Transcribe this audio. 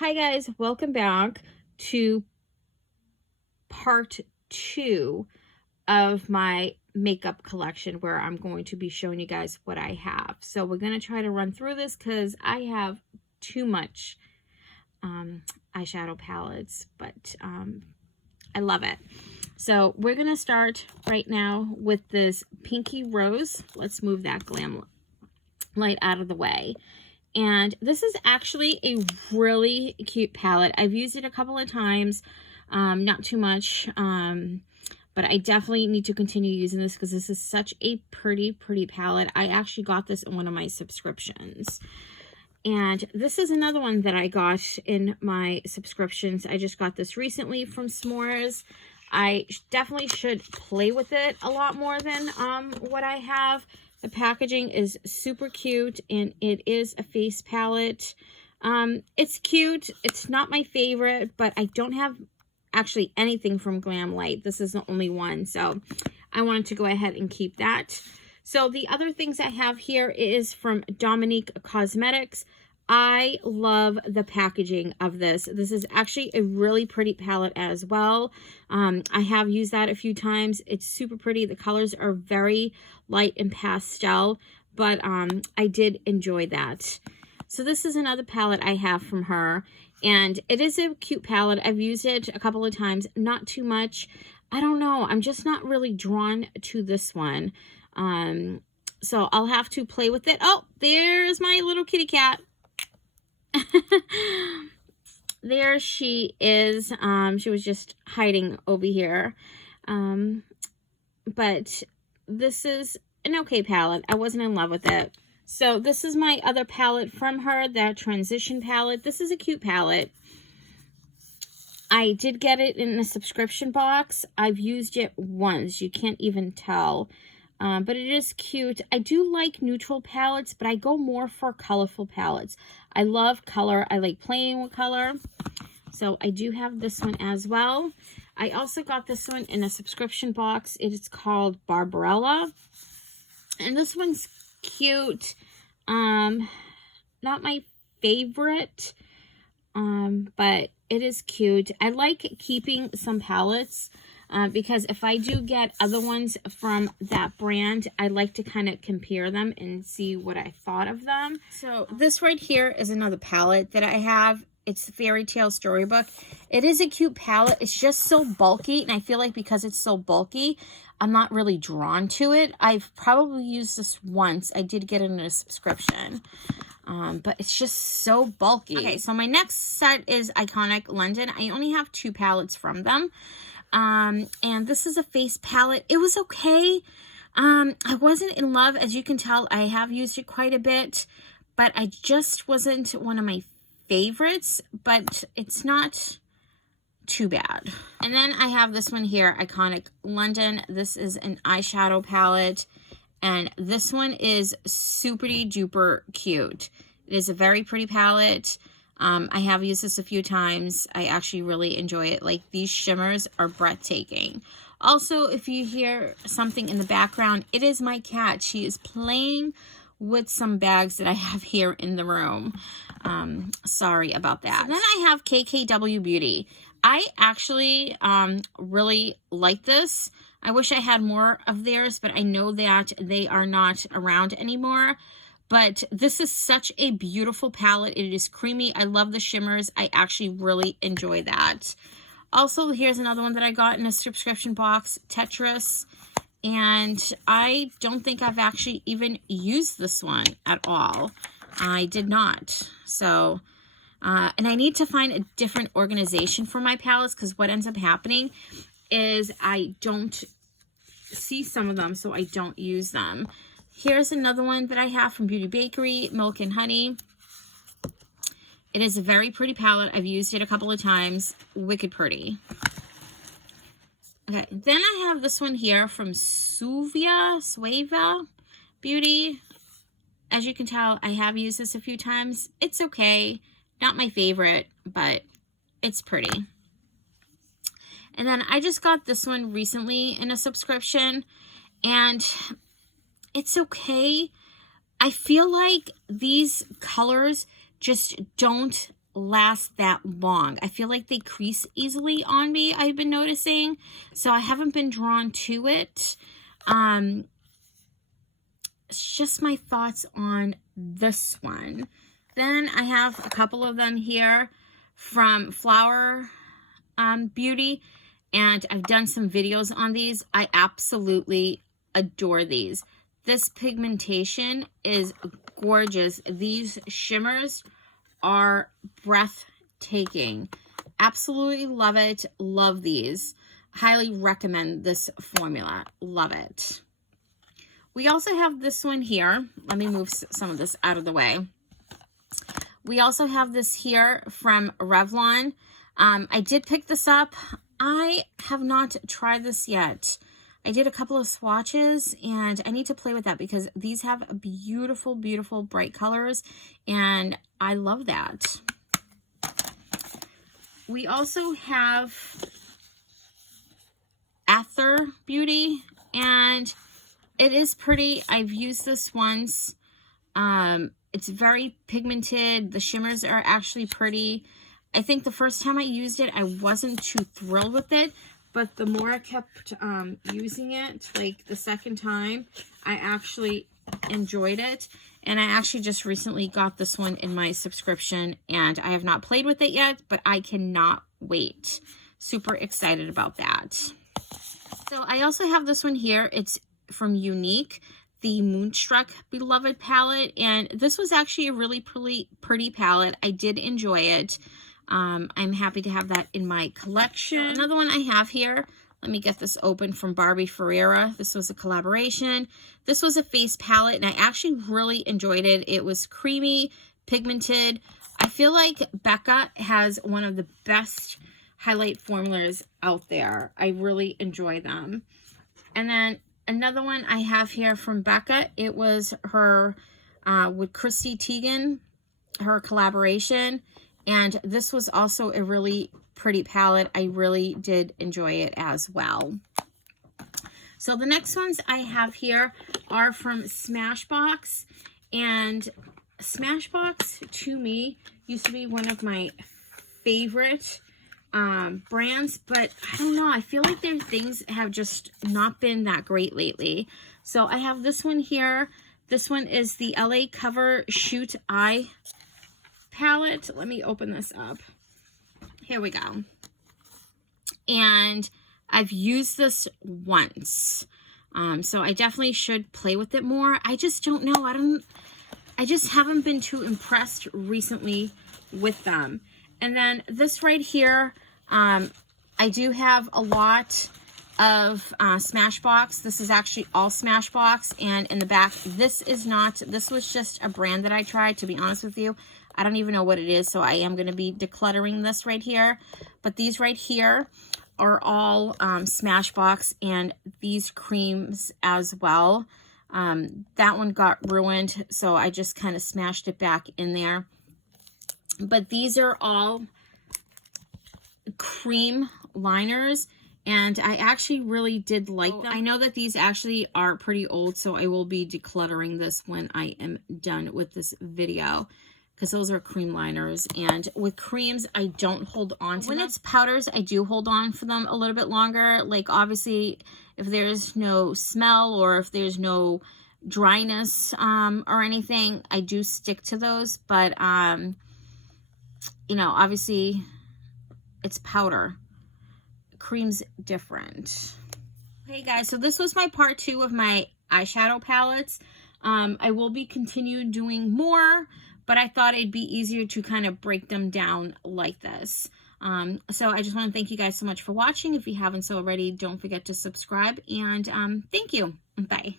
Hi guys, welcome back to part 2 of my makeup collection where I'm going to be showing you guys what I have. So we're going to try to run through this because I have too much eyeshadow palettes, but I love it. So we're going to start right now with this Pinky Rose. Let's move that glam light out of the way. And this is actually a really cute palette. I've used it a couple of times, not too much, but I definitely need to continue using this because this is such a pretty palette. I actually got this in one of my subscriptions. And this is another one that I got in my subscriptions. I just got this recently from S'mores. I definitely should play with it a lot more than what I have. The packaging is super cute, and it is a face palette. It's cute. It's not my favorite, but I don't have actually anything from Glamlite. This is the only one, so I wanted to go ahead and keep that. So the other things I have here is from Dominique Cosmetics. I love the packaging of this. This is actually a really pretty palette as well. I have used that a few times. It's super pretty. The colors are very light and pastel, but I did enjoy that. So this is another palette I have from her, and it is a cute palette. I've used it a couple of times, not too much. I don't know. I'm just not really drawn to this one. So I'll have to play with it. Oh, there's my little kitty cat. There she is. She was just hiding over here. But this is an okay palette. I wasn't in love with it. So this is my other palette from her, that Transition palette. This is a cute palette. I did get it in a subscription box. I've used it once. You can't even tell. But it is cute. I do like neutral palettes, but I go more for colorful palettes. I love color. I like playing with color. So I do have this one as well. I also got this one in a subscription box. It is called Barbarella. And this one's cute. Not my favorite, but it is cute. I like keeping some palettes. Because if I do get other ones from that brand, I like to kind of compare them and see what I thought of them. So this right here is another palette that I have. It's Fairy Tale Storybook. It is a cute palette. It's just so bulky, and I feel like because it's so bulky, I'm not really drawn to it. I've probably used this once. I did get it in a subscription. But it's just so bulky. Okay, so my next set is Iconic London. I only have 2 palettes from them. And this is a face palette. It was okay. I wasn't in love. As you can tell, I have used it quite a bit, but I just wasn't one of my favorites, but it's not too bad. And then I have this one here, Iconic London. This is an eyeshadow palette, and this one is super duper cute. It is a very pretty palette. I have used this a few times. I actually really enjoy it. Like, these shimmers are breathtaking. Also, if you hear something in the background, it is my cat. She is playing with some bags that I have here in the room. Sorry about that. So then I have Kkw Beauty. I actually really like this. I wish I had more of theirs, but I know that they are not around anymore. But this is such a beautiful palette. It is creamy. I love the shimmers. I actually really enjoy that. Also, here's another one that I got in a subscription box, Tetris. And I don't think I've actually even used this one at all. I did not. So, and I need to find a different organization for my palettes, because what ends up happening is I don't see some of them, so I don't use them. Here's another one that I have from Beauty Bakery, Milk and Honey. It is a very pretty palette. I've used it a couple of times. Wicked pretty. Okay, then I have this one here from Sueva Beauty. As you can tell, I have used this a few times. It's okay. Not my favorite, but it's pretty. And then I just got this one recently in a subscription, and it's okay. I feel like these colors just don't last that long. I feel like they crease easily on me, I've been noticing. So I haven't been drawn to it. It's just my thoughts on this one. Then I have a couple of them here from Kkw Beauty, and I've done some videos on these. I absolutely adore these. This pigmentation is gorgeous. These shimmers are breathtaking. Absolutely love it. Love these. Highly recommend this formula. Love it. We also have this one here. Let me move some of this out of the way. We also have this here from Revlon. I did pick this up. I have not tried this yet. I did a couple of swatches and I need to play with that because these have beautiful, beautiful bright colors and I love that. We also have Kkw Beauty, and it is pretty. I've used this once. It's very pigmented. The shimmers are actually pretty. I think the first time I used it, I wasn't too thrilled with it, but the more I kept using it, like the second time, I actually enjoyed it. And I actually just recently got this one in my subscription, and I have not played with it yet, but I cannot wait. Super excited about that. So I also have this one here. It's from Unique, the Moonstruck Beloved palette, and this was actually a really pretty palette. I did enjoy it. I'm happy to have that in my collection. Another one I have here, let me get this open, from Barbie Ferreira. This was a collaboration. This was a face palette, and I actually really enjoyed it. It was creamy, pigmented. I feel like Becca has one of the best highlight formulas out there. I really enjoy them. And then another one I have here from Becca, it was her with Chrissy Teigen, her collaboration. And this was also a really pretty palette. I really did enjoy it as well. So the next ones I have here are from Smashbox. And Smashbox, to me, used to be one of my favorite brands. But I don't know. I feel like their things have just not been that great lately. So I have this one here. This one is the LA Cover Shoot Eye palette. Let me open this up. Here we go. And I've used this once. So I definitely should play with it more. I just don't know. I just haven't been too impressed recently with them. And then this right here, I do have a lot of Smashbox. This is actually all Smashbox. And in the back, this was just a brand that I tried, to be honest with you. I don't even know what it is, so I am going to be decluttering this right here. But these right here are all Smashbox, and these creams as well. That one got ruined, so I just kind of smashed it back in there. But these are all cream liners, and I actually really did like them. I know that these actually are pretty old, so I will be decluttering this when I am done with this video, because those are cream liners. And with creams, I don't hold on to them. When it's powders, I do hold on for them a little bit longer. Like, obviously, if there's no smell or if there's no dryness or anything, I do stick to those. But, you know, obviously, it's powder. Cream's different. Hey, guys, so this was my part 2 of my eyeshadow palettes. I will be continuing doing more, but I thought it'd be easier to kind of break them down like this. So I just want to thank you guys so much for watching. If you haven't so already, don't forget to subscribe, and thank you. Bye.